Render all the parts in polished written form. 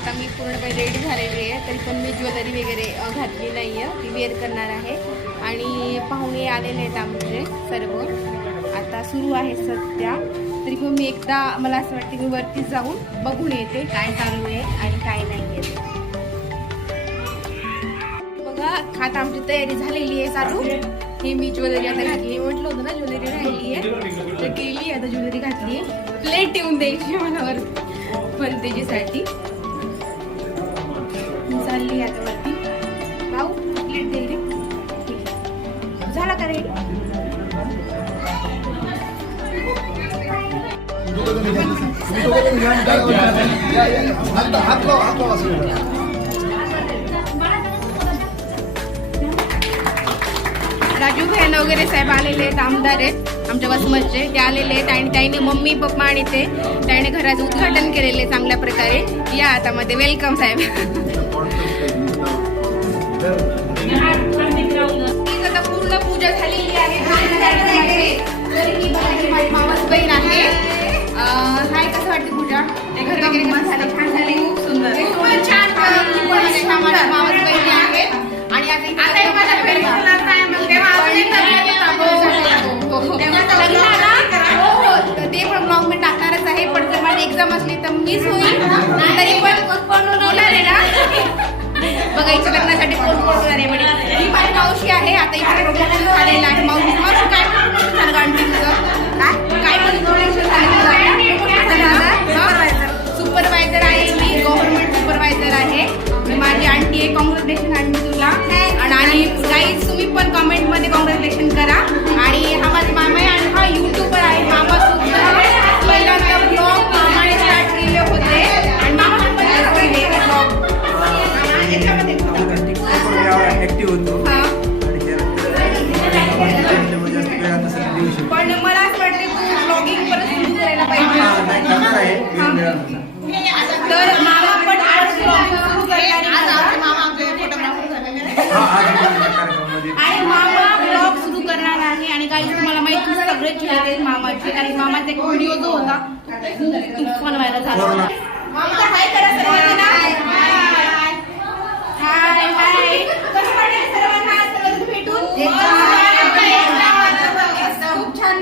आता मी पूर्णपणे रेडी झालेली आहे, तरी पण मी ज्वेलरी वगैरे घातली नाही आहे, ती वेअर करणार आहे. आणि पाहुणे आलेले आहेत आमचे सर्व. आता सुरू आहे सध्या, तरी पण मी एकदा मला असं वाटतं मी वरती जाऊन बघून येते काय चालू आहे आणि काय नाही आहे. बघा आता आमची तयारी झालेली आहे चालू. हे मी ज्वेलरी आता घातली, म्हटलं होतं ना ज्वेलरी राहिली आहे तर केली. आता ज्वेलरी घातली, प्लेट ठेवून द्यायची मला वर पण त्याच्यासाठी चालली आता वरती. भाऊ प्लेट दे रे. झाला का रेडी? राजू भैया वगैरे साहेब आलेले आहेत, आमदार आहेत आमच्या वसमतचे, ते आलेले आहेत. आणि त्याने मम्मी पप्पा आणि ते त्याने घराचं उद्घाटन केलेले चांगल्या प्रकारे. या आता मध्ये वेलकम साहेब. आता पूर्ण पूजा झालेली आहे. माझी मामाच बहीण आहे. हाय, कसं वाटते पूजा? घर वगैरे छान झाली, खूप सुंदर, खूप छान. मामाच बहिणी आहेत. आणि आता ते पण ब्लॉग मी टाकणारच आहे. पण जर माझी एक्झाम असली तर मिस होईल, तरी पण होणार आहे ना. बघा इथे लग्नासाठी कोण बोलणार आहे म्हणे. ही माझी मावशी आहे. आता इथे प्रोग्राम झालेला आहे. मावशी काय झालं आंटी तुझं? काय सुपरवायझर आहे मी, गव्हर्नमेंट सुपरवायझर आहे. माझी आंटी आहे. कॉंग्रॅच्युलेशन आंटी तुला. आणि गाईज तुम्ही पण कमेंटमध्ये कॉंग्रॅच्युलेशन करा. आणि हा माझा मामा आहे आणि हा युट्यूबर आहे. मामा सुद्धा पहिल्यांदा ब्लॉग मामाने स्टार्ट केले होते आणि मामा पहिले ब्लॉग ऍक्टिव्ह होतो. पण मला असं वाटतं तू ब्लॉगिंग परत सुरू करायला पाहिजे. तर मामा पण सुरू आणि मामा ब्लॉग सुरू करणार आहे. आणि काही तुम्हाला माहिती सगळे खेळते मामाचे, कारण मामाचा एक व्हिडिओ जो होता खूप फन व्हायला झाला. हाय करा सर्वांना. हाय हाय, कसं वाटलं सर्वांना आज भेटून? खूप छान.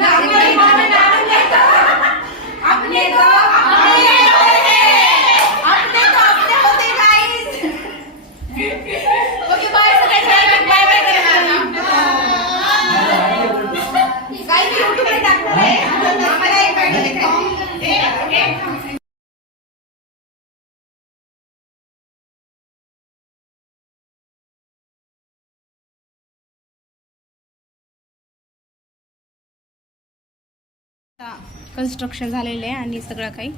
कन्स्ट्रक्शन झालेलं आहे आणि सगळं काही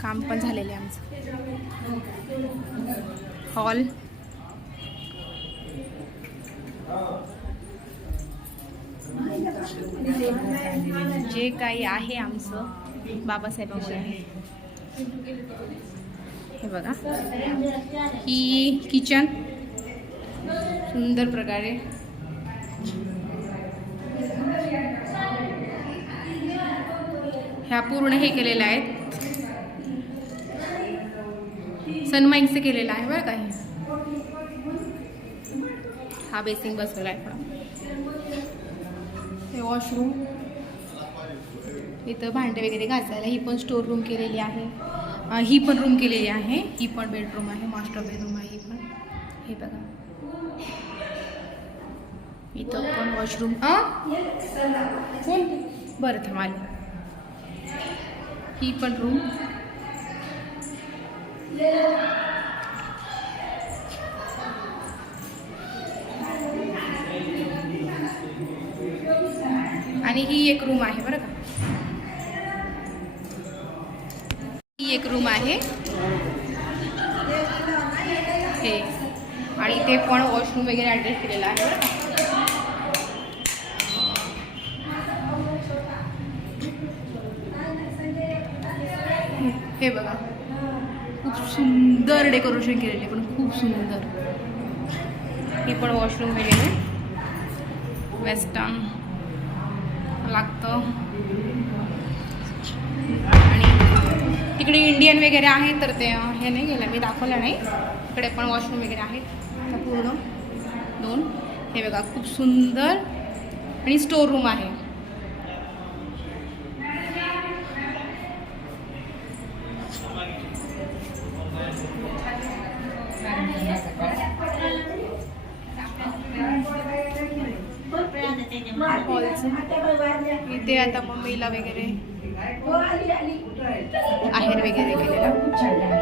काम पण झालेलं आहे आमचं. हॉल जे काही आहे आमचं बाबासाहेबांचे आहे. हे बघा, ही किचन सुंदर प्रकारे. ह्या पूर्ण हे केलेलं आहेत, सनमाईकचं केलेलं आहे बरं का. हा बेसिंग बसवला आहे. हे वॉशरूम, इथं भांडे वगैरे घासायला. ही पण स्टोर रूम केलेली आहे. ही पण रूम केलेली आहे. ही पण बेडरूम आहे, मास्टर बेडरूम आहे ही पण. हे बघा इथं पण वॉशरूम. बरं थांबाले. ही पण रूम. आणि ही एक रूम आहे बरं का. ही एक रूम आहे हे. आणि ते पण वॉशरूम वगैरे ॲडजस्ट केलेलं आहे बरं का. हे बघा खूप सुंदर डेकोरेशन केलेले, पण खूप सुंदर. हे पण वॉशरूम वगैरे वेस्टर्न लागतं. आणि तिकडे इंडियन वगैरे आहे, तर ते हे नाही गेलं, मी दाखवलं नाही. इकडे पण वॉशरूम वगैरे आहे पूर्ण 2. हे बघा खूप सुंदर आणि स्टोर रूम आहे. इथे आता मम्मीला वगैरे आहेर वगैरे केलेला.